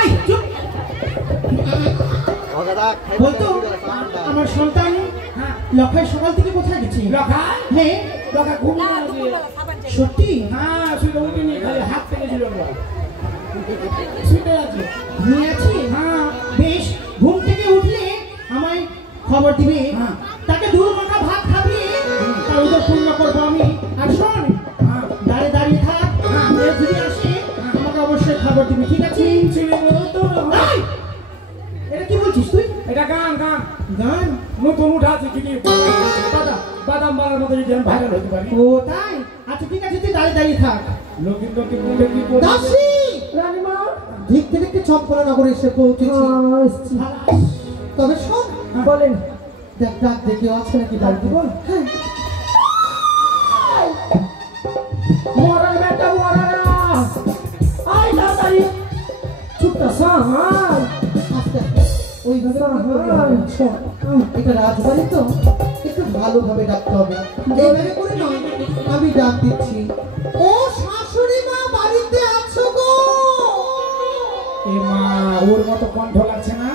এই চুপ বলতো আমার সন্তান লখাই সকাল থেকে কোথায় গেছে? লখাই? হ্যাঁ লখাই ঘুমিয়ে আছে। সত্যি? হ্যাঁ শুধু উঠিনি, খালি হাত থেকে ছিল শুতে আছে। ঘুমিয়ে আছি? হ্যাঁ বেশ, ঘুম থেকে উঠলে আমায় খবর দিবে। তাকে দূর মাখা ভাত খাবিয়ে তার উদর পূর্ণ করবো আমি। আর শোন, দাঁড়িয়ে দাঁড়িয়ে থাক, যদি আসে আমাকে অবশ্যই খবর দিবি, ঠিক আছে? এই, এটা কি বলছিস তুই? এটা গান গান গান? নতুন উঠা আছে কি বাদাম বাড়ার মতো যদি আমি ভাইরাল হতে পারি। ও তাই? আচ্ছা ঠিক আছে, তুই দাঁড়িয়ে দাঁড়িয়ে থাক। লোকের লোকে বলে কি বলে? দাসী রানীমা দেখতে দেখতে চম্পলা নগরে এসে পৌঁছেছি। তবে শোন, বলেন। দেখ ডাক দেখে আছে নাকি বাড়িতে, বল। হ্যাঁ মরা বেটা মরা আই দাদাই চুপটা সাহার আস্তে আস্তে ওইভাবে শোন, এটা রাজবাড়ি তো একটু ভালোভাবে ডাকতে হবে। এইভাবে করে নয়, আমি ডাক দিচ্ছি, ও শাশুড়ি মা বাড়িতে আছো গো? এ মা, ওর মতো কণ্ঠ লাগছে না?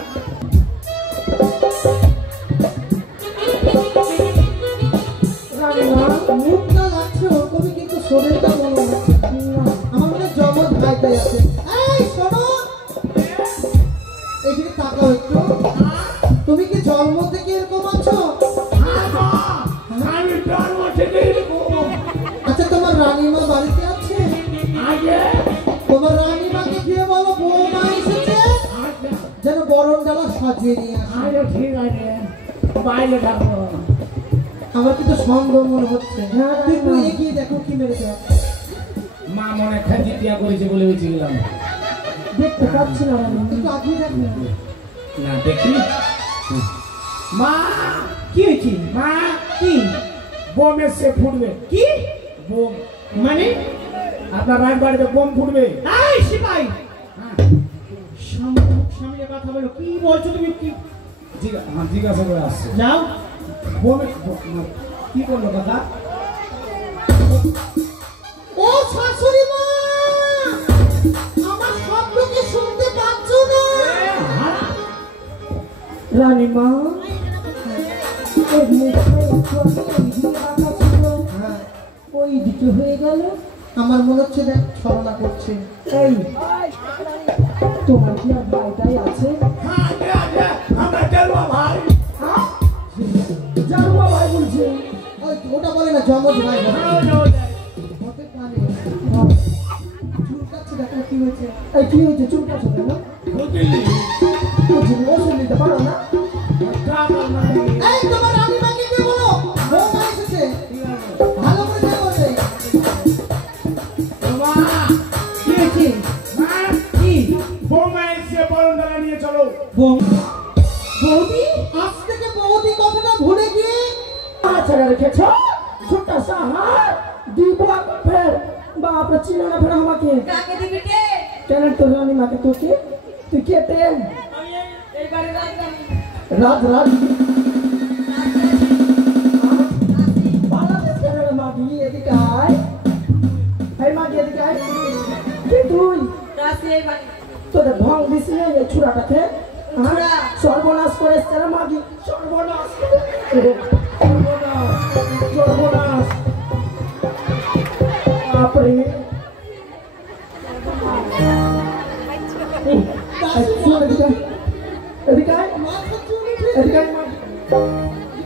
রানীমা মুখটা লাগছে তুমি, কিন্তু শরীরটা মনে হচ্ছে আমার মনে জগৎ ভাইটাই আছে। এই শোনো, এইদিকে তাকাও একটু। তুমি কি জন্ম থেকে এরকম আছো? আমি জন্ম থেকে এরকম। আচ্ছা, তোমার রানীমা বাড়িতে আছে? আগে তোমার রানীমাকে গিয়ে বলো বৌমা এসেছে, যেন গরম ডালা সাজিয়ে নিয়ে আসে। আগে ঠিক আছে, বাইরে থাকবো। আমার কিন্তু সন্দেহ মনে হচ্ছে। তুই একটু এগিয়ে দেখো কি মেরেছে। মা মনে খাজি দিয়া করেছে বলে বেঁচে গেলাম। দেখতে পাচ্ছি না রানীমা। একটু আগিয়ে দেখ না। না দেখি। মা কি হয়েছে? মা কি বোম এসে ফুটবে। কি বোম মানে? আপনার রাজবাড়িতে বোম ফুটবে। এই সিপাই, সামনে কথা বলো। কি বলছো তুমি? কি জিজ্ঞাসা করে আসছে। যাও। বোমে কি করলো কথা? ও শাশুড়ি মা, আমার শব্দকে শুনতে পাচ্ছ না? রানীমা এর মুখে একটু ওইদিকে রাখা ছিল, ওই দিকে হয়ে গেল। আমার মনে হচ্ছে দেখ ছলনা করছে। এই তোমার কি আর ভাইটাই আছে? আমরা জানুয়া ভাই। জানুয়া ভাই বলছে। ওই ওটা বলে না জমজ ভাই হতে পারে। চুলকাচ্ছে, দেখো কি হয়েছে। এই কি হয়েছে? চুপ করছো কেন? ওষুধ নিতে পারো না? এই তোমার রানীমাকে গিয়ে বলো বৌমা এসেছে, ভালো করে দেখো। কি হয়েছে? কি বোমা এসে বরণডালা নিয়ে চলো। বৌদি, আজ থেকে বৌদি কথাটা ভুলে গিয়ে ছেড়ে রেখেছ ছোট্টা সাহার দিব ফের বাপরে চিনে না ফের আমাকে কাকে দিবি কে? কেন তোর রানীমাকে তোকে তুই কে তেল আমি এই বাড়ি রাজধানী রাত রাত বাংলাদেশ কেন মাগি এদিকে আয়, এই মাগি এদিকে আয়। কে তুই? রাশি এই বাড়ি তোদের ঢং দিস না এই ছুরাটাকে। ছুরা। সর্বনাশ করে এসছে মাগি, সর্বনাশ সর্বনাশ সর্বনাশ বাপরে।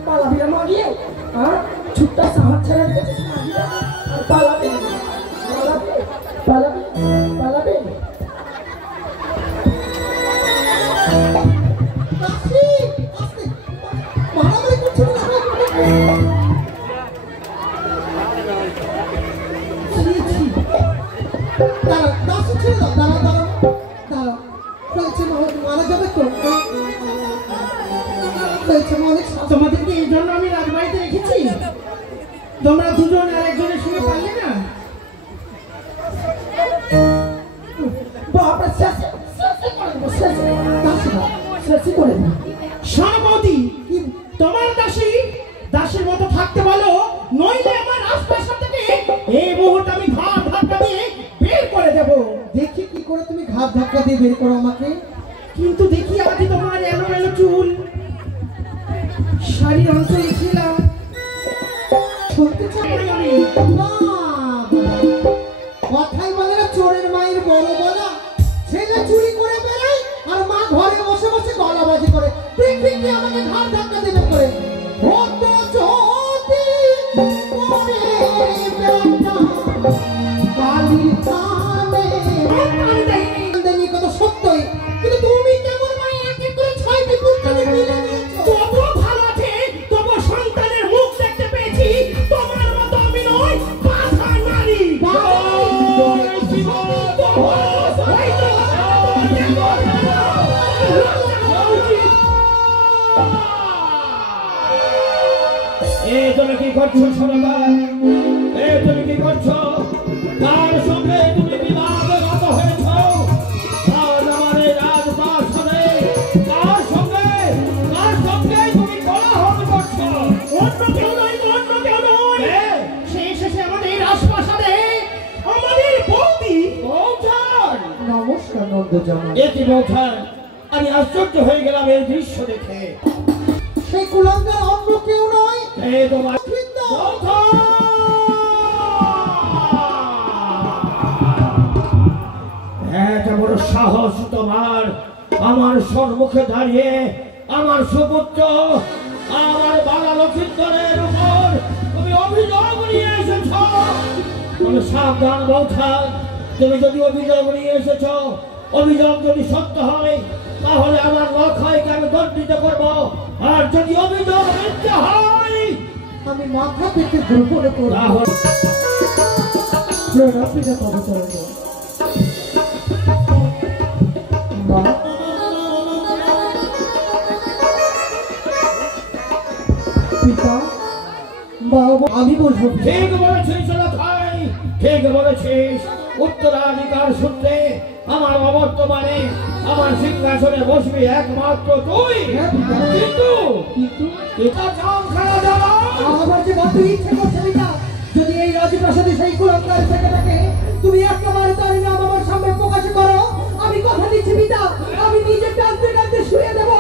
পালাবি না মাগি, ছুটটা সাহায্য ছেড়ে রেখেছিস আর পালাবি পালাবি পালাবি পালাবি। তোমাদেরকে এই জন্য আমি রাজবাড়িতে রেখেছি, তোমরা দুজন আর একজনের সঙ্গে পারলে না। তোমার দাসী দাসের মতো থাকতে বলো, নইলে আমার রাজপ্রাসাদ থেকে এই মুহূর্তে আমি ঘাট ধাক্কা দিয়ে বের করে দেবো। দেখি কি করে তুমি ঘাট ধাক্কা দিয়ে বের করো আমাকে। কিন্তু দেখি আজ তোমার এলোমেলো চুল, শাড়ির অঞ্চলে ছিলাম, শুনতে চাই আমি না কথাই বলে না চোরের মায়ের বড় গলা, ছেলে চুরি করে বেড়ায় আর মা ঘরে বসে বসে গলাবাজি করে। দেখি কি আমাকে ঘাট ধাক্কা দেবে করে হত যদি করে বেটা কালির কানে দেনি কত সত্যই, কিন্তু তুমি কেমন মাই এক এক করে 6টি পুত্রকে মিলে নিয়েছো। তবু ভালো আছে, তবু সন্তানের মুখ দেখতে পেয়েছি। তোমার মতো আমি নই, বাছা নারী। তুমি কি করছো সোনাবা? তুমি কি করছো? কার সঙ্গে তুমি বিবাহগত হয়েছ? আজ আমার এই রাজপ্রাসাদে কার সঙ্গে তুমি কোলাহল করছো? অন্য কেউ নয়, অন্য কেউ নয়। সে এসেছে আমাদের রাজপ্রাসাদে, আমাদের বৌদি। বৌঠান! নমস্কার নন্দজামাই। এটি বৌঠান, আমি আশ্চর্য হয়ে গেলাম এই দৃশ্য দেখে। সেই কুলাঙ্গার অন্য কেউ নয়, এই তোমার কিন্তু এত বড় সাহস তোমার, আমার সম্মুখে দাঁড়িয়ে আমার সুপুত্র আমার বাবা লক্ষিন্দরের উপর তুমি অভিযোগ নিয়ে এসেছ। তুমি সাবধান বৌঠান, তুমি যদি অভিযোগ নিয়ে এসেছ, অভিযোগ যদি সত্য হয় তাহলে আমার লক্ষ্যকে আমি দণ্ডিত করব, আর যদি অভিযোগ মিথ্যা হয় আমি মাথা পেতে গোপনে করব। তাহলে প্রণাম পিতা পবিত্র মা। পিতা বাবা আমি বলবো ঠিক বলেছিস লখাই, ঠিক বলেছিস। উত্তরাধিকার সূত্রে আমার অবর্তমানে আমার সিংহাসনে বসবি একমাত্র তুই। হ্যাঁ, পিতা। কিন্তু কিন্তু পিতা চাও খেলা যাওয়া আমার যে বড্ড ইচ্ছে করছে পিতা, যদি এই রাজপ্রাসাদে সেই কুলাঙ্গার থেকে থাকে তুমি একেবারে তার নাম আমার সামনে প্রকাশ করো, আমি কথা দিচ্ছি পিতা, আমি নিজে টানতে টানতে শুয়ে দেব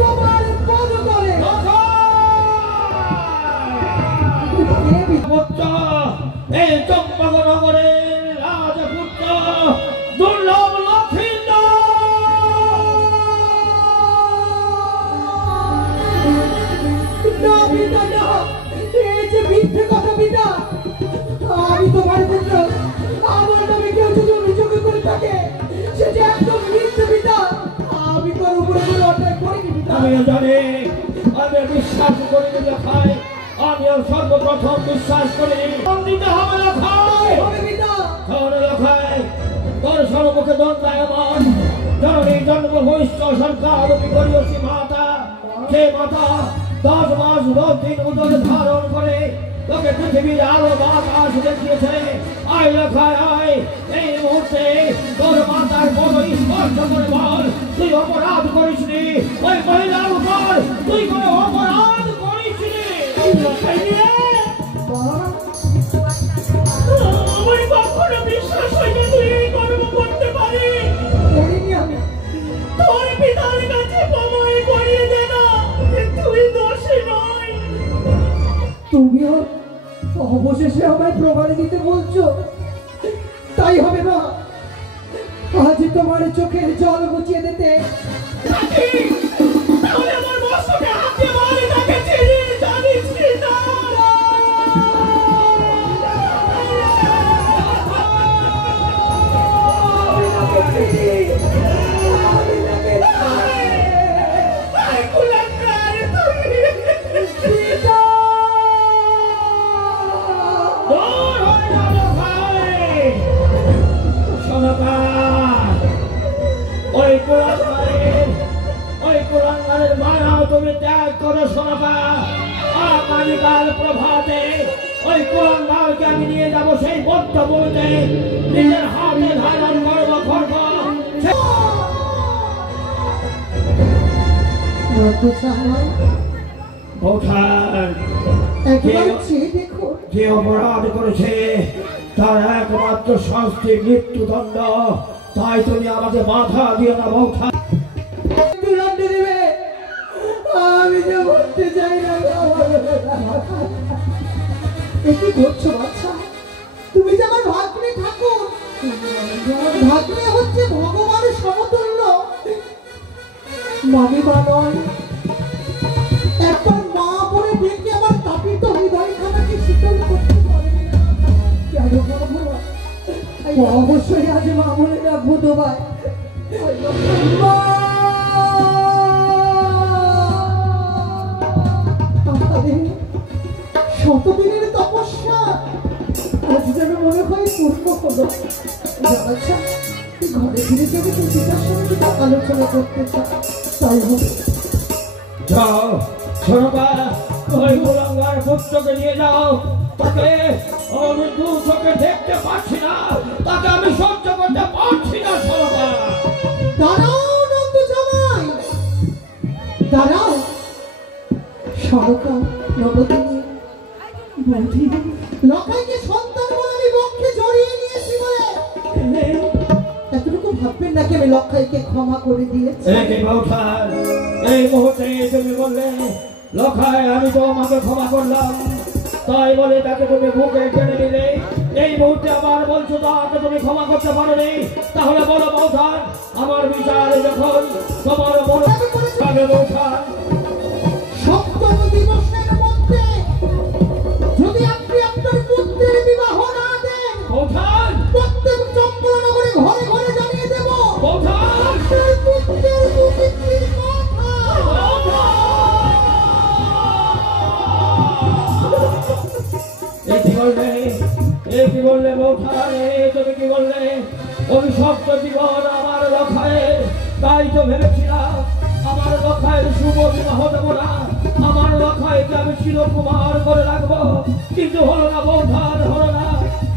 তোমার পদতলে। পুত্র, এই চম্পকনগরের রাজপুত্র দুর্লভ লক্ষিন্দর। না পিতা না, এই যে মিথ্যে কথা পিতা, আমি তোমার পুত্র, আমার নামে কেউ যদি অভিযোগ করে থাকে সে যে একদম মিথ্যে পিতা, আমি তোর উপরে কোনো অন্যায় করিনি পিতা। আমিও জানি, আমি বিশ্বাস করিনি লখাই, আমিও সর্বপ্রথম বিশ্বাস করিনি দিতে হবে লখাই। হবে পিতা। তাহলে লখাই তোর সর্বমুখে দণ্ডায়মান জননী জন্মভূমিষ্ঠ সরকার বিকরিয়সী মাতা, যে মাতা 10 মাস 10 দিন উদর ধারণ করে তোকে পৃথিবীর আলো বাতাস দেখিয়েছে। আয় লখাই আয়, এই মুহূর্তে তোর মাতার পদ স্পর্শ করে বল তুই অপরাধ করিসনি, ওই মহিলার উপর তুই কোনো অপরাধ করিসনি। আমার কখনো বিশ্বাস হয়নি তুই এই কর্ম করতে পারি। করিনি আমি। তোর পিতার কাছে প্রমাণ করিয়ে দে না যে তুই দোষী নয়। তুমিও অবশেষে আমায় প্রমাণ দিতে বলছো, তাই হবে না, আজ তোমার চোখের জল মুছিয়ে দিতে তাহলে আমার মস্তকে হাত দিয়ে বল, তাকে চিনি জানিস কি না? আয় কুলাঙ্গার তুই। দূর হয়ে যা লখাই। সোনাকার, ওই কুলাঙ্গারের মায়া তুমি ত্যাগ করো সোনাকার। আগামীকাল প্রভাতে ওই কুলাঙ্গারকে আমি নিয়ে যাবো সেই বদ্ধ বলতে, নিজের হাতে ধারণ করবো খড়গ। বৌঠান, একবার চেয়ে দেখো, যে অপরাধ করেছে তার একমাত্র শাস্তি মৃত্যুদণ্ড। তাই তুমি আমাকে বাধা দিও না বৌঠা। আমি যে বলতে চাই না। কি করছো বাচ্চা? তুমি যে আমার ভাগ্নে ঠাকুর, আমার ভাগ্নে হচ্ছে ভগবানের সমতুল্য। মামিমা নয়, একবার মা বলে ডেকে আমার তাপিত হৃদয়খানাকে শীতল করতে পারবে না। কেন বাবা? অবশ্যই আজ মা বলে ডাকবো তোমায়। শতদিনের তপস্যা আজ যেন মনে হয় পূর্ণ হলো। আচ্ছা, ঘরে ফিরে যাবে তো পিতার সঙ্গে কিছু আলোচনা করতে চাই, তাই হবে। যাও শোনবা, ওই গোলাঙ্গার পুত্রকে নিয়ে যাও। তাকে আমি দু চোখে দেখতে পাচ্ছি না, তাকে আমি সহ্য করতে পারছি না। শোনবা, দাঁড়াও নন্দ জামাই, দাঁড়াও। সরকা নবদিনী বৌদি লখাইকে সন্তান বলে আমি বক্ষে জড়িয়ে নিয়েছি বলে এতটুকু ভাববেন নাকি আমি লখাইকে ক্ষমা করে দিয়েছি? এই মুহূর্তে তুমি বললে লখাই আমি তো আমাকে ক্ষমা করলাম, তাই বলে তাকে তুমি বুকে টেনে নিলে। এই মুহূর্তে আবার বলছো তাকে তুমি ক্ষমা করতে পারোনি। তাহলে বলো বৌঠান, আমার বিচার যখন তোমার মনে হবে বৌঠান, সপ্তম দিবসের মধ্যে যদি আপনি আপনার পুত্রের বিবাহ না দেন, বৌঠান প্রত্যেক চম্পলনগরে ঘরে ঘরে জানিয়ে দেব বৌঠান আপনার পুত্রের কুকীর্তির কথা। কি বললে বৌঠান? তুমি কি বললে? অভিশপ্ত জীবন আমার লখায়ের, তাই তো ভেবেছিলাম আমার লখায়ের শুভ বিবাহ দেবো না, আমার লখাইকে আমি চিরকুমার করে রাখবো। কিন্তু হলো না বৌঠান, হলো না।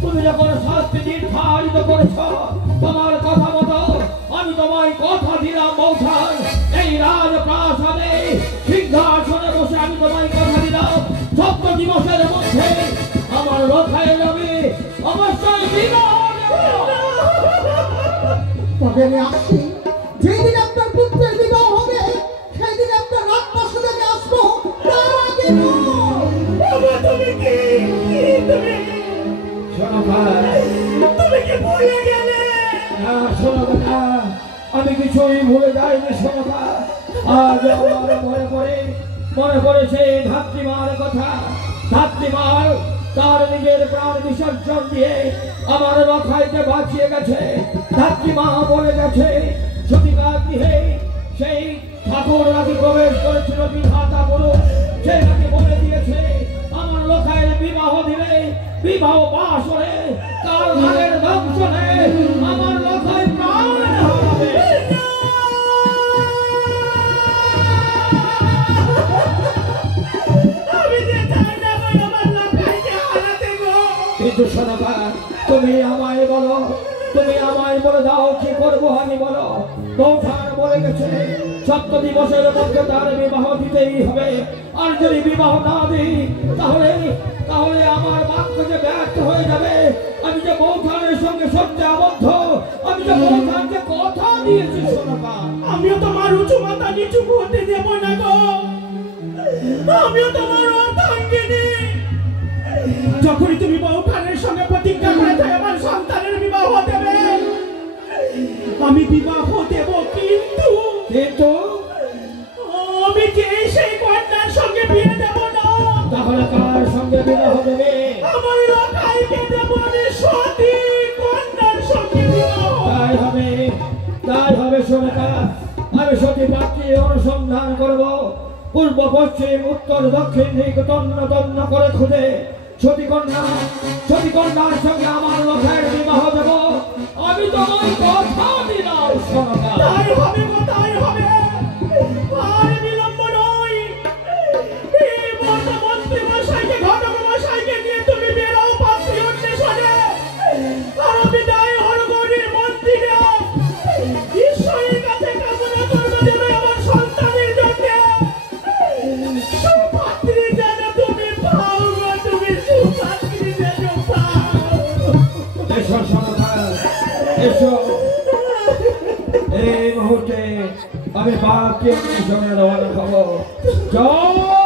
তুমি যখন শাস্তি নির্ধারিত করেছ, তোমার কথা মতো আমি তোমায় কথা দিলাম বৌঠান, এই রাজপ্রাসাদে সিংহাসনে বসে আমি তোমায় কথা দিলাম 7 দিবসের মধ্যে আমার লখাইয়ের আমি অবশ্যই বিবাহ দেব। তবে আমি আসছি, যেদিন আপনার পুত্রের বিবাহ হবে সেই দিন আপনার রাজপ্রাসাদে আমি আসবো, তার আগে নয়। তুমি কি শোনো ভাই, তুমি কি ভুলে গেলে? না শোনো না, আমি কিছুই ভুলে যাইনি। শোনো না, আজ আমার মনে পড়ে সেই ধাত্রীমার কথা। ধাত্রীমার তার নিজের প্রাণ বিসর্জন দিয়ে আমার লখাইকে বাঁচিয়ে গেছে। ধাত্রীমা বলে গেছে সতীকার গৃহে সেই ঠাকুর নাকি প্রবেশ করেছিল বিধাতা পুরুষ, সে নাকি বলে দিয়েছে আমার লখাইয়ের বিবাহ দিলে, বিবাহ বাসরে তার ঘরের দংশনে আমার লখাই প্রাণ হারাবে। কিন্তু শোনবা, তুমি আমায় বলো, তুমি আমায় বলে দাও কি করবো আমি, বলো। বৌঠান বলে গেছে 7 দিবসের মধ্যে তার বিবাহ দিতেই হবে, আর যদি বিবাহ না দিই তাহলে আমার বাক্য যে ব্যর্থ হয়ে যাবে। আমি যে বৌঠানের সঙ্গে সত্যি আবদ্ধ, আমি যে বৌঠানকে কথা দিয়েছি। শোনবা, আমিও তোমার উঁচু মাথা নিচু করতে দেব না গো, আমিও তোমার অর্ধাঙ্গিনী। যখনই তুমি বৌঠানের সঙ্গে প্রতিজ্ঞা করেছো আমার সন্তানের বিবাহ দেবে, আমি বিবাহ দেব, কিন্তু আমি যে সেই কন্যার সঙ্গে বিয়ে দেব না। তাহলে কার সঙ্গে বিবাহ দেবে? আমার লখাইকে দেব আমি সতী কন্যার সঙ্গে বিবাহ। তাই হবে শোনবা, আমি সতী পাত্রী অনুসন্ধান করব, পূর্ব পশ্চিম উত্তর দক্ষিণ দিক তন্ন তন্ন করে খুঁজে সতী কন্যার সঙ্গে আমার লখাইয়ের বিবাহ দেব। আমি তোমায় কথা দিলাম। শোনবা, তাই হবে গো, তাই হবে। আর বিলম্ব নয়, এই মন্ত্রী মশাইকে ঘটক মশাইকে নিয়ে তুমি বেরোও পাত্রী অন্বেষণে। আর আমি দায় হরগৌরীর মন্দিরে ঈশ্বরের কাছে কামনা করবো যেন আমার সন্তানের জন্য সুপাত্রী যেন তুমি পাও গো, তুমি সুপাত্রী যেন পাও। এসো শোনবা, এসো। এই মুহূর্তে আমি বাপকে মিশনে রওনা হব। জয়